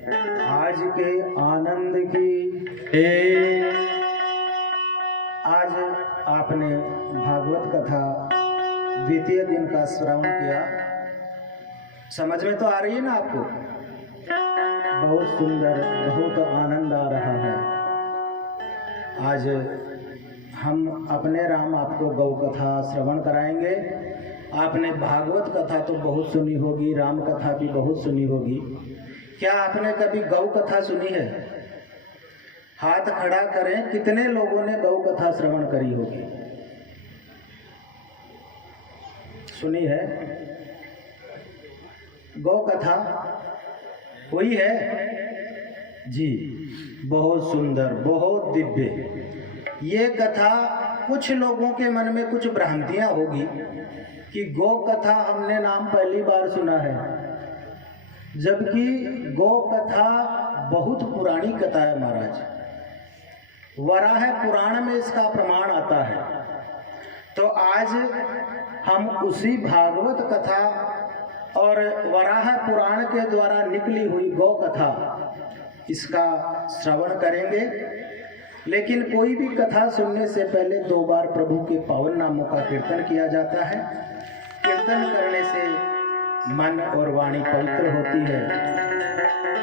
आज के आनंद की आज आपने भागवत कथा द्वितीय दिन का श्रवण किया। समझ में तो आ रही है ना आपको? बहुत सुंदर, बहुत आनंद आ रहा है। आज हम अपने राम आपको गौ कथा श्रवण कराएंगे। आपने भागवत कथा तो बहुत सुनी होगी, राम कथा भी बहुत सुनी होगी। क्या आपने कभी गौ कथा सुनी है? हाथ खड़ा करें, कितने लोगों ने गौ कथा श्रवण करी होगी? सुनी है? गौ कथा हुई है जी। बहुत सुंदर, बहुत दिव्य। ये कथा कुछ लोगों के मन में कुछ भ्रांतियां होगी कि गौ कथा हमने नाम पहली बार सुना है, जबकि गौ कथा बहुत पुरानी कथा है महाराज। वराह पुराण में इसका प्रमाण आता है। तो आज हम उसी भागवत कथा और वराह पुराण के द्वारा निकली हुई गौ कथा इसका श्रवण करेंगे। लेकिन कोई भी कथा सुनने से पहले 2 बार प्रभु के पावन नामों का कीर्तन किया जाता है। कीर्तन करने से मन और वाणी पवित्र होती है,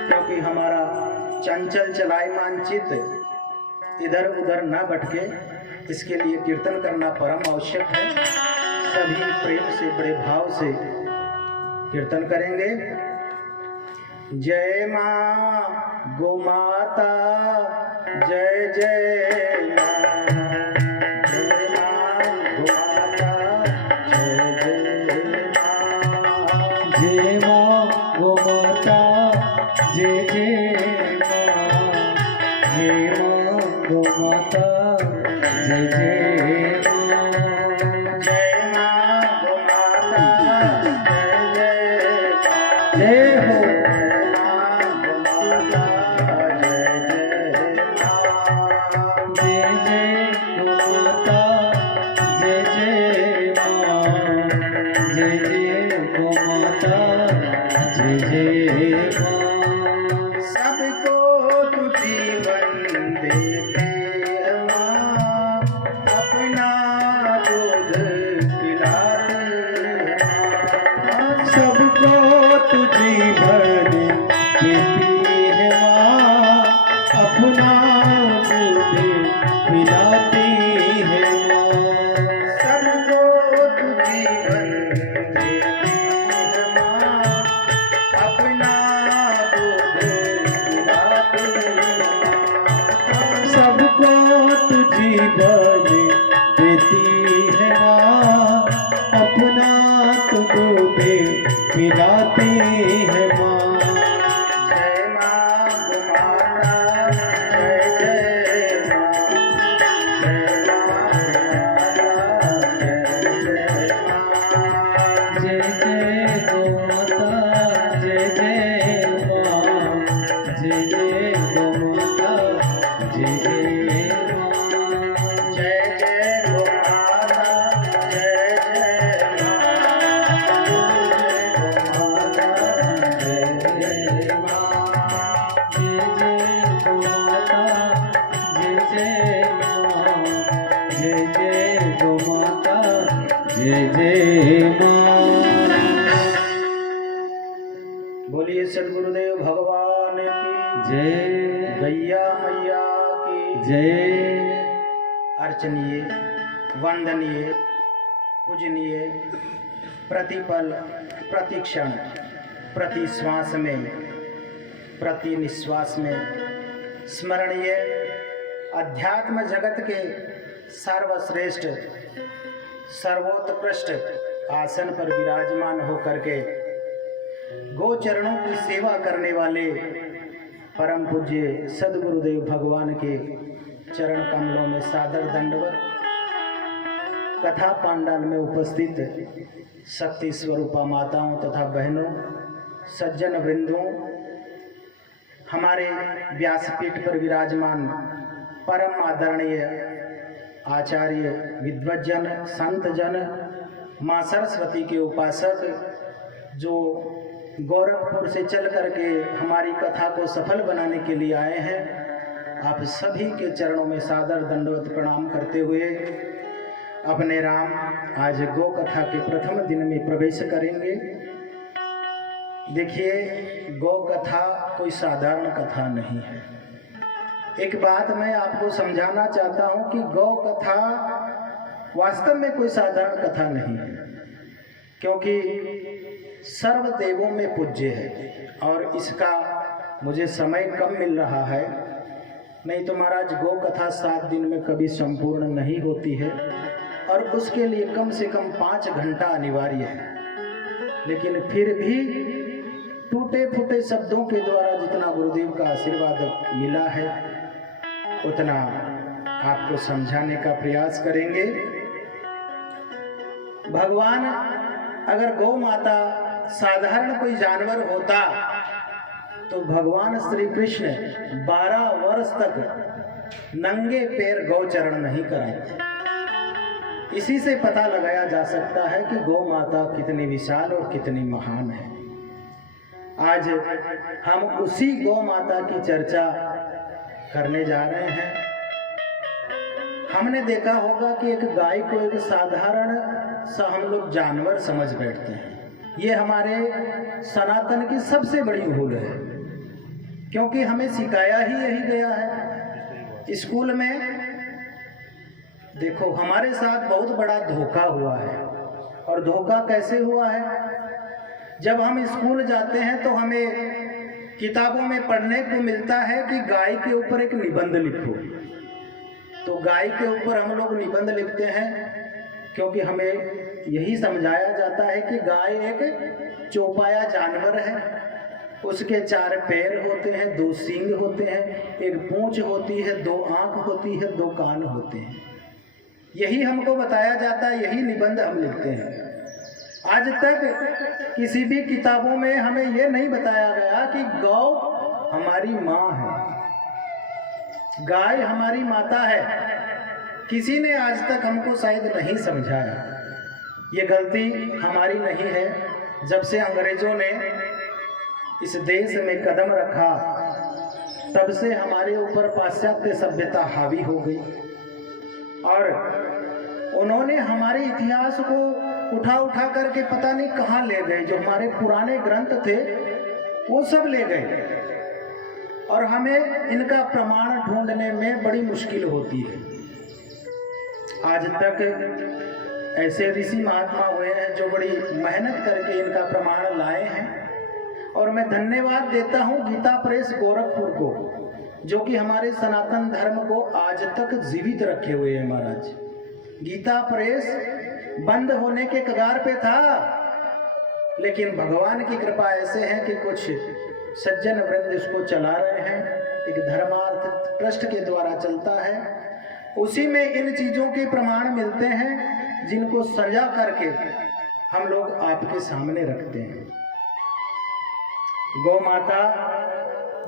क्योंकि हमारा चंचल चलायमान चित्त इधर उधर न भटके, इसके लिए कीर्तन करना परम आवश्यक है। सभी प्रेम से, बड़े भाव से कीर्तन करेंगे। जय माँ गौ माता, जय जय माँ, जय माँ गौ माता, जय माँ गौ माता, जय जय माँ, जय माँ गौ माता, जय जय माँ, जय माँ गौ माता, जय जय, जय हो बोलिए सद्गुरुदेव भगवान की जय, गैया मैया की जय। अर्चनीय, वंदनीय, पूजनीय, प्रतिपल, प्रतिक्षण, प्रति श्वास में, प्रति निश्वास में स्मरणीय अध्यात्म जगत के सर्वश्रेष्ठ, सर्वोत्कृष्ट आसन पर विराजमान होकर के गोचरणों की सेवा करने वाले परम पूज्य सद्गुरुदेव भगवान के चरण कमलों में सादर दंडवत। कथा पांडाल में उपस्थित शक्ति स्वरूपा माताओं तथा बहनों, सज्जन वृंदों, हमारे व्यासपीठ पर विराजमान परम आदरणीय आचार्य, विद्वज्जन, संत जन, माँ सरस्वती के उपासक, जो गोरखपुर से चल करके हमारी कथा को सफल बनाने के लिए आए हैं। आप सभी के चरणों में सादर दंडवत प्रणाम करते हुए अपने राम आज गौ कथा के प्रथम दिन में प्रवेश करेंगे। देखिए, गौ कथा कोई साधारण कथा नहीं है। एक बात मैं आपको समझाना चाहता हूं कि गौ कथा वास्तव में कोई साधारण कथा नहीं है, क्योंकि सर्व देवों में पूज्य है और इसका मुझे समय कम मिल रहा है। नहीं तो महाराज गौ कथा 7 दिन में कभी संपूर्ण नहीं होती है और उसके लिए कम से कम 5 घंटा अनिवार्य है। लेकिन फिर भी टूटे फूटे शब्दों के द्वारा जितना गुरुदेव का आशीर्वाद मिला है उतना आपको समझाने का प्रयास करेंगे। भगवान अगर गौ माता साधारण कोई जानवर होता तो भगवान श्री कृष्ण 12 वर्ष तक नंगे पैर गौचरण नहीं कराते। इसी से पता लगाया जा सकता है कि गौ माता कितनी विशाल और कितनी महान है। आज हम उसी गौ माता की चर्चा करने जा रहे हैं। हमने देखा होगा कि एक गाय को एक साधारण सा हम लोग जानवर समझ बैठते हैं। ये हमारे सनातन की सबसे बड़ी भूल है, क्योंकि हमें सिखाया ही यही गया है। स्कूल में देखो, हमारे साथ बहुत बड़ा धोखा हुआ है। और धोखा कैसे हुआ है? जब हम स्कूल जाते हैं तो हमें किताबों में पढ़ने को मिलता है कि गाय के ऊपर एक निबंध लिखो। तो गाय के ऊपर हम लोग निबंध लिखते हैं क्योंकि हमें यही समझाया जाता है कि गाय एक चौपाया जानवर है। उसके 4 पैर होते हैं, 2 सींग होते हैं, एक पूंछ होती है, 2 आंख होती है, 2 कान होते हैं। यही हमको बताया जाता है, यही निबंध हम लिखते हैं। आज तक किसी भी किताबों में हमें यह नहीं बताया गया कि गौ हमारी माँ है, गाय हमारी माता है। किसी ने आज तक हमको शायद नहीं समझाया। ये गलती हमारी नहीं है। जब से अंग्रेजों ने इस देश में कदम रखा तब से हमारे ऊपर पाश्चात्य सभ्यता हावी हो गई और उन्होंने हमारे इतिहास को उठा करके पता नहीं कहाँ ले गए। जो हमारे पुराने ग्रंथ थे वो सब ले गए और हमें इनका प्रमाण ढूंढने में बड़ी मुश्किल होती है। आज तक ऐसे ऋषि महात्मा हुए हैं जो बड़ी मेहनत करके इनका प्रमाण लाए हैं और मैं धन्यवाद देता हूँ गीता प्रेस गोरखपुर को, जो कि हमारे सनातन धर्म को आज तक जीवित रखे हुए हैं। महाराज, गीता प्रेस बंद होने के कगार पे था, लेकिन भगवान की कृपा ऐसे है कि कुछ सज्जन वृंद इसको चला रहे हैं। एक धर्मार्थ ट्रस्ट के द्वारा चलता है, उसी में इन चीजों के प्रमाण मिलते हैं जिनको सजा करके हम लोग आपके सामने रखते हैं। गौ माता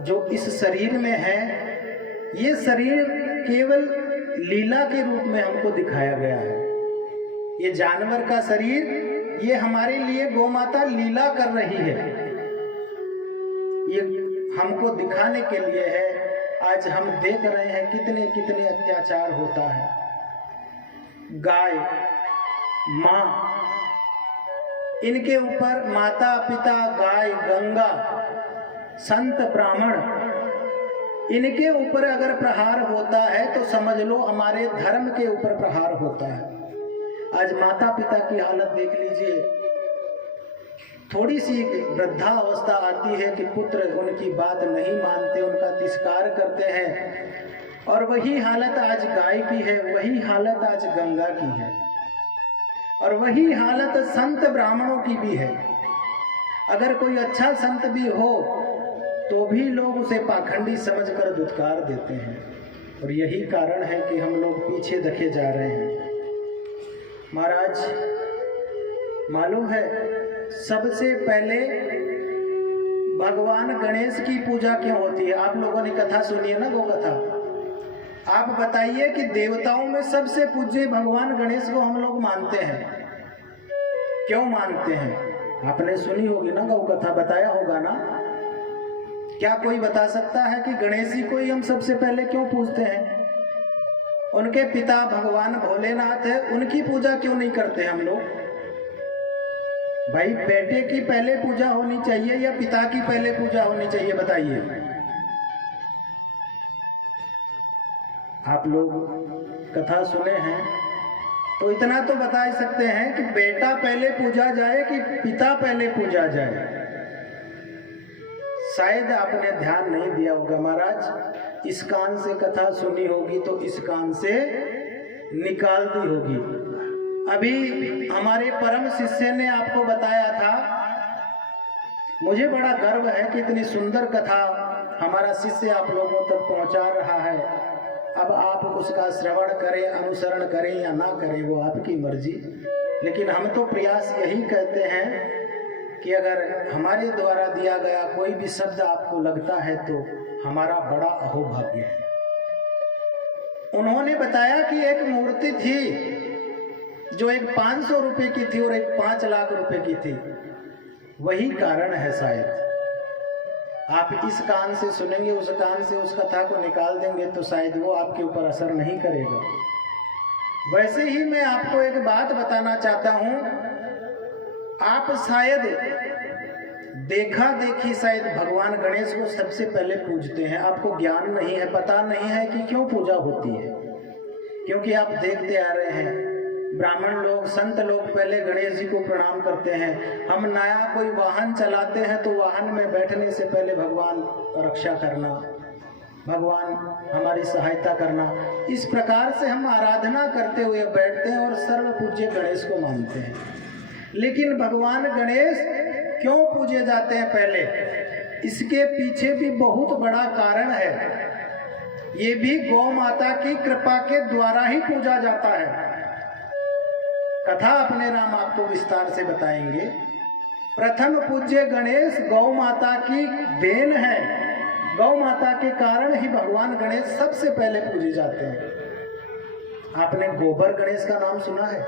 जो इस शरीर में है, ये शरीर केवल लीला के रूप में हमको दिखाया गया है। ये जानवर का शरीर, ये हमारे लिए गौ माता लीला कर रही है। ये हमको दिखाने के लिए है। आज हम देख रहे हैं कितने कितने अत्याचार होता है। गाय माँ, इनके ऊपर माता पिता, गाय, गंगा, संत, ब्राह्मण, इनके ऊपर अगर प्रहार होता है तो समझ लो हमारे धर्म के ऊपर प्रहार होता है। आज माता पिता की हालत देख लीजिए। थोड़ी सी वृद्धावस्था आती है कि पुत्र उनकी बात नहीं मानते, उनका तिरस्कार करते हैं। और वही हालत आज गाय की है, वही हालत आज गंगा की है और वही हालत संत ब्राह्मणों की भी है। अगर कोई अच्छा संत भी हो तो भी लोग उसे पाखंडी समझकर दुत्कार देते हैं और यही कारण है कि हम लोग पीछे धके जा रहे हैं। महाराज, मालूम है सबसे पहले भगवान गणेश की पूजा क्यों होती है? आप लोगों ने कथा सुनी है ना, वो कथा। आप बताइए कि देवताओं में सबसे पूज्य भगवान गणेश को हम लोग मानते हैं। क्यों मानते हैं? आपने सुनी होगी ना, गौ कथा बताया होगा ना। क्या कोई बता सकता है कि गणेश जी को ही हम सबसे पहले क्यों पूजते हैं? उनके पिता भगवान भोलेनाथ है, उनकी पूजा क्यों नहीं करते हम लोग? भाई बेटे की पहले पूजा होनी चाहिए या पिता की पहले पूजा होनी चाहिए, बताइए। आप लोग कथा सुने हैं तो इतना तो बता ही सकते हैं कि बेटा पहले पूजा जाए कि पिता पहले पूजा जाए। शायद आपने ध्यान नहीं दिया होगा महाराज, इस कान से कथा सुनी होगी तो इस कान से निकाल दी होगी। अभी हमारे परम शिष्य ने आपको बताया था, मुझे बड़ा गर्व है कि इतनी सुंदर कथा हमारा शिष्य आप लोगों तक पहुंचा रहा है। अब आप उसका श्रवण करें, अनुसरण करें या ना करें वो आपकी मर्जी, लेकिन हम तो प्रयास यही कहते हैं कि अगर हमारे द्वारा दिया गया कोई भी शब्द आपको लगता है तो हमारा बड़ा अहोभाग्य है। उन्होंने बताया कि एक मूर्ति थी जो एक 500 रुपए की थी और एक 5 लाख रुपए की थी। वही कारण है शायद। आप इस कान से सुनेंगे, उस कान से उस कथा को निकाल देंगे तो शायद वो आपके ऊपर असर नहीं करेगा। वैसे ही मैं आपको एक बात बताना चाहता हूं, आप शायद देखा देखी शायद भगवान गणेश को सबसे पहले पूजते हैं। आपको ज्ञान नहीं है, पता नहीं है कि क्यों पूजा होती है, क्योंकि आप देखते आ रहे हैं ब्राह्मण लोग, संत लोग पहले गणेश जी को प्रणाम करते हैं। हम नया कोई वाहन चलाते हैं तो वाहन में बैठने से पहले भगवान रक्षा करना, भगवान हमारी सहायता करना, इस प्रकार से हम आराधना करते हुए बैठते हैं और सर्व पूज्य गणेश को मानते हैं। लेकिन भगवान गणेश क्यों पूजे जाते हैं पहले? इसके पीछे भी बहुत बड़ा कारण है। ये भी गौ माता की कृपा के द्वारा ही पूजा जाता है। कथा अपने राम आपको विस्तार से बताएंगे। प्रथम पूज्य गणेश गौ माता की देन है। गौ माता के कारण ही भगवान गणेश सबसे पहले पूजे जाते हैं। आपने गोबर गणेश का नाम सुना है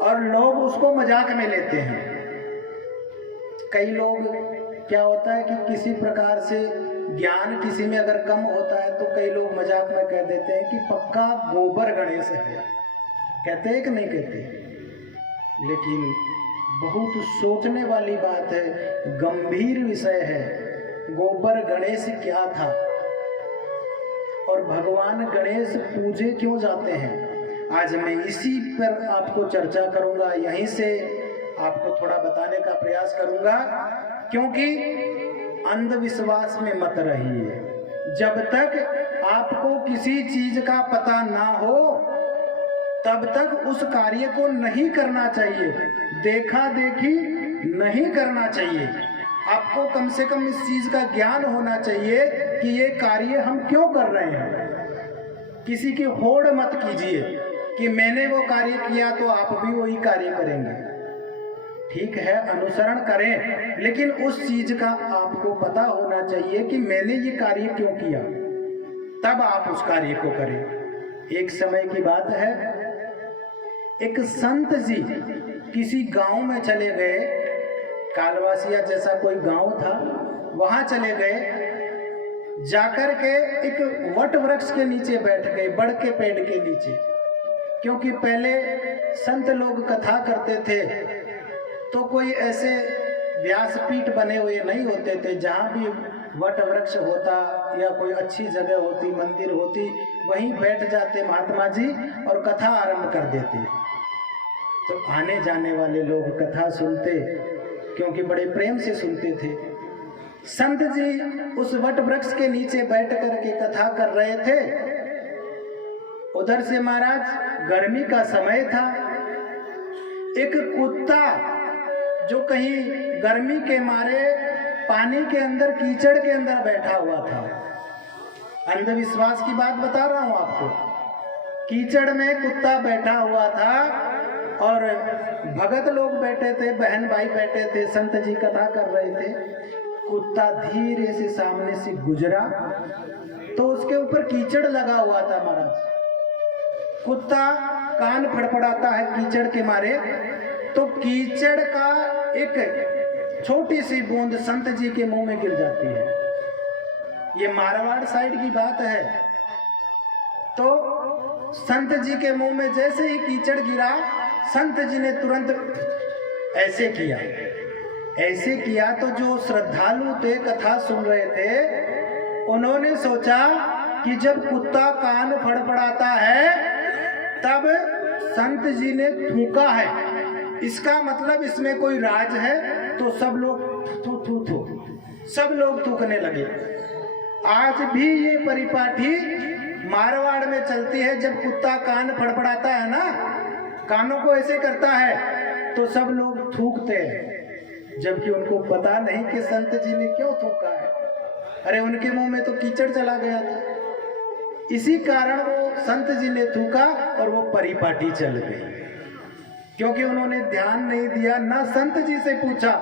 और लोग उसको मजाक में लेते हैं। कई लोग क्या होता है कि किसी प्रकार से ज्ञान किसी में अगर कम होता है तो कई लोग मजाक में कह देते हैं कि पक्का गोबर गणेश है। कहते हैं कि नहीं कहते? लेकिन बहुत सोचने वाली बात है, गंभीर विषय है। गोबर गणेश क्या था और भगवान गणेश पूजे क्यों जाते हैं, आज मैं इसी पर आपको चर्चा करूंगा। यहीं से आपको थोड़ा बताने का प्रयास करूंगा, क्योंकि अंधविश्वास में मत रहिए। जब तक आपको किसी चीज का पता ना हो तब तक उस कार्य को नहीं करना चाहिए, देखा देखी नहीं करना चाहिए। आपको कम से कम इस चीज का ज्ञान होना चाहिए कि ये कार्य हम क्यों कर रहे हैं। किसी की होड़ मत कीजिए कि मैंने वो कार्य किया तो आप भी वही कार्य करेंगे। ठीक है, अनुसरण करें, लेकिन उस चीज का आपको पता होना चाहिए कि मैंने ये कार्य क्यों किया, तब आप उस कार्य को करें। एक समय की बात है, एक संत जी किसी गांव में चले गए। कालवासिया जैसा कोई गांव था, वहां चले गए। जाकर के एक वट वृक्ष के नीचे बैठ गए, बड़ के पेड़ के नीचे। क्योंकि पहले संत लोग कथा करते थे तो कोई ऐसे व्यासपीठ बने हुए नहीं होते थे। जहाँ भी वट वृक्ष होता या कोई अच्छी जगह होती, मंदिर होती, वहीं बैठ जाते महात्मा जी और कथा आरंभ कर देते। तो आने जाने वाले लोग कथा सुनते, क्योंकि बड़े प्रेम से सुनते थे। संत जी उस वट वृक्ष के नीचे बैठ करके कथा कर रहे थे। उधर से महाराज गर्मी का समय था। एक कुत्ता जो कहीं गर्मी के मारे पानी के अंदर, कीचड़ के अंदर बैठा हुआ था। अंधविश्वास की बात बता रहा हूं आपको। कीचड़ में कुत्ता बैठा हुआ था और भगत लोग बैठे थे, बहन भाई बैठे थे, संत जी कथा कर रहे थे। कुत्ता धीरे से सामने से गुजरा तो उसके ऊपर कीचड़ लगा हुआ था महाराज। कुत्ता कान फड़फड़ाता है कीचड़ के मारे, तो कीचड़ का एक छोटी सी बूंद संत जी के मुंह में गिर जाती है। ये मारवाड़ साइड की बात है। तो संत जी के मुंह में जैसे ही कीचड़ गिरा, संत जी ने तुरंत ऐसे किया। ऐसे किया तो जो श्रद्धालु थे, कथा सुन रहे थे, उन्होंने सोचा कि जब कुत्ता कान फड़फड़ाता है तब संत जी ने थूका है, इसका मतलब इसमें कोई राज है। तो सब लोग थू थू थू सब लोग थूकने लगे। आज भी ये परिपाटी मारवाड़ में चलती है। जब कुत्ता कान फड़फड़ाता है ना, कानों को ऐसे करता है तो सब लोग थूकते हैं, जबकि उनको पता नहीं कि संत जी ने क्यों थूका है। अरे उनके मुंह में तो कीचड़ चला गया था, इसी कारण वो संत जी ने थूका और वो परिपाटी चल गई, क्योंकि उन्होंने ध्यान नहीं दिया। ना संत जी से पूछा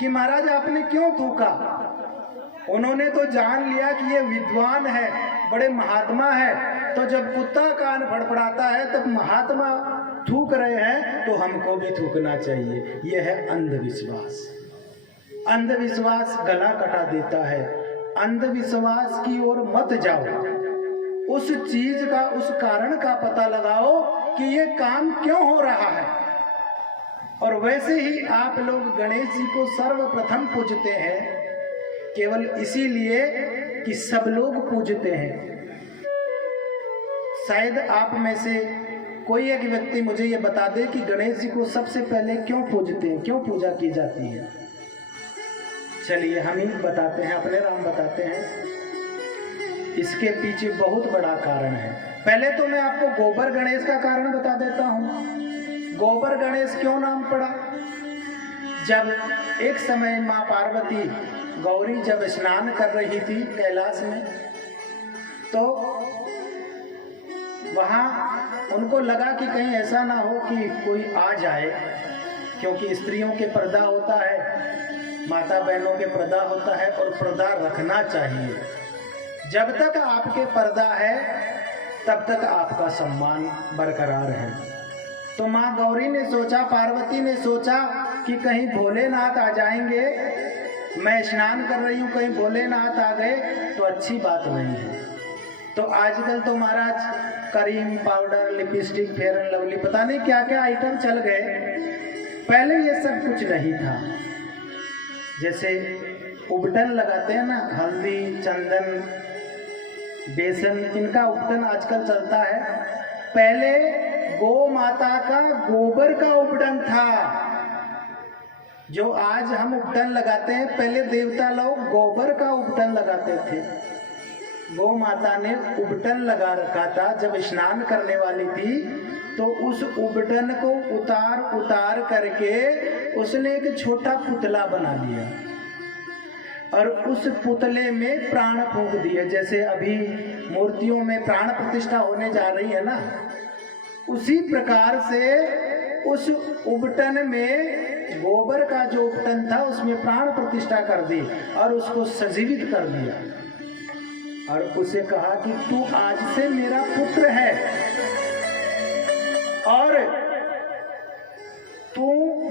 कि महाराज आपने क्यों थूका। उन्होंने तो जान लिया कि ये विद्वान है, बड़े महात्मा है, तो जब कुत्ता कान फड़फड़ाता है तब महात्मा थूक रहे हैं तो हमको भी थूकना चाहिए। यह है अंधविश्वास। अंधविश्वास गला कटा देता है। अंधविश्वास की ओर मत जाओ, उस चीज का, उस कारण का पता लगाओ कि ये काम क्यों हो रहा है। और वैसे ही आप लोग गणेश जी को सर्वप्रथम पूजते हैं केवल इसीलिए कि सब लोग पूजते हैं। शायद आप में से कोई एक व्यक्ति मुझे ये बता दे कि गणेश जी को सबसे पहले क्यों पूजते हैं, क्यों पूजा की जाती है। चलिए हम ही बताते हैं, अपने राम बताते हैं। इसके पीछे बहुत बड़ा कारण है। पहले तो मैं आपको गोबर गणेश का कारण बता देता हूँ। गोबर गणेश क्यों नाम पड़ा? जब एक समय माँ पार्वती गौरी जब स्नान कर रही थी कैलाश में, तो वहाँ उनको लगा कि कहीं ऐसा ना हो कि कोई आ जाए, क्योंकि स्त्रियों के पर्दा होता है, माता बहनों के पर्दा होता है और पर्दा रखना चाहिए। जब तक आपके पर्दा है तब तक आपका सम्मान बरकरार है। तो माँ गौरी ने सोचा, पार्वती ने सोचा कि कहीं भोलेनाथ आ जाएंगे, मैं स्नान कर रही हूँ, कहीं भोलेनाथ आ गए तो अच्छी बात नहीं है। तो आजकल तो महाराज cream, powder, lipstick, Fair and Lovely, पता नहीं क्या क्या आइटम चल गए। पहले ये सब कुछ नहीं था। जैसे उबटन लगाते हैं ना, हल्दी, चंदन, बेसन, इनका उपटन आजकल चलता है। पहले गौ माता का गोबर का उपटन था। जो आज हम उपटन लगाते हैं, पहले देवता लोग गोबर का उपटन लगाते थे। गौ माता ने उपटन लगा रखा था। जब स्नान करने वाली थी तो उस उपटन को उतार उतार करके उसने एक छोटा पुतला बना लिया और उस पुतले में प्राण फूंक दिए। जैसे अभी मूर्तियों में प्राण प्रतिष्ठा होने जा रही है ना, उसी प्रकार से उस उपटन में गोबर का जो उपटन था उसमें प्राण प्रतिष्ठा कर दी और उसको सजीवित कर दिया और उसे कहा कि तू आज से मेरा पुत्र है और तू,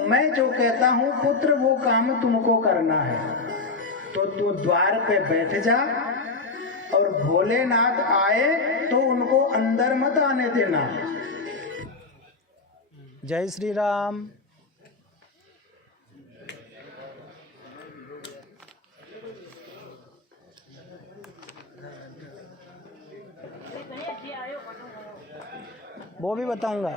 मैं जो कहता हूं पुत्र, वो काम तुमको करना है। तो तू द्वार पे बैठ जा और भोलेनाथ आए तो उनको अंदर मत आने देना। जय श्री राम। वो भी बताऊंगा।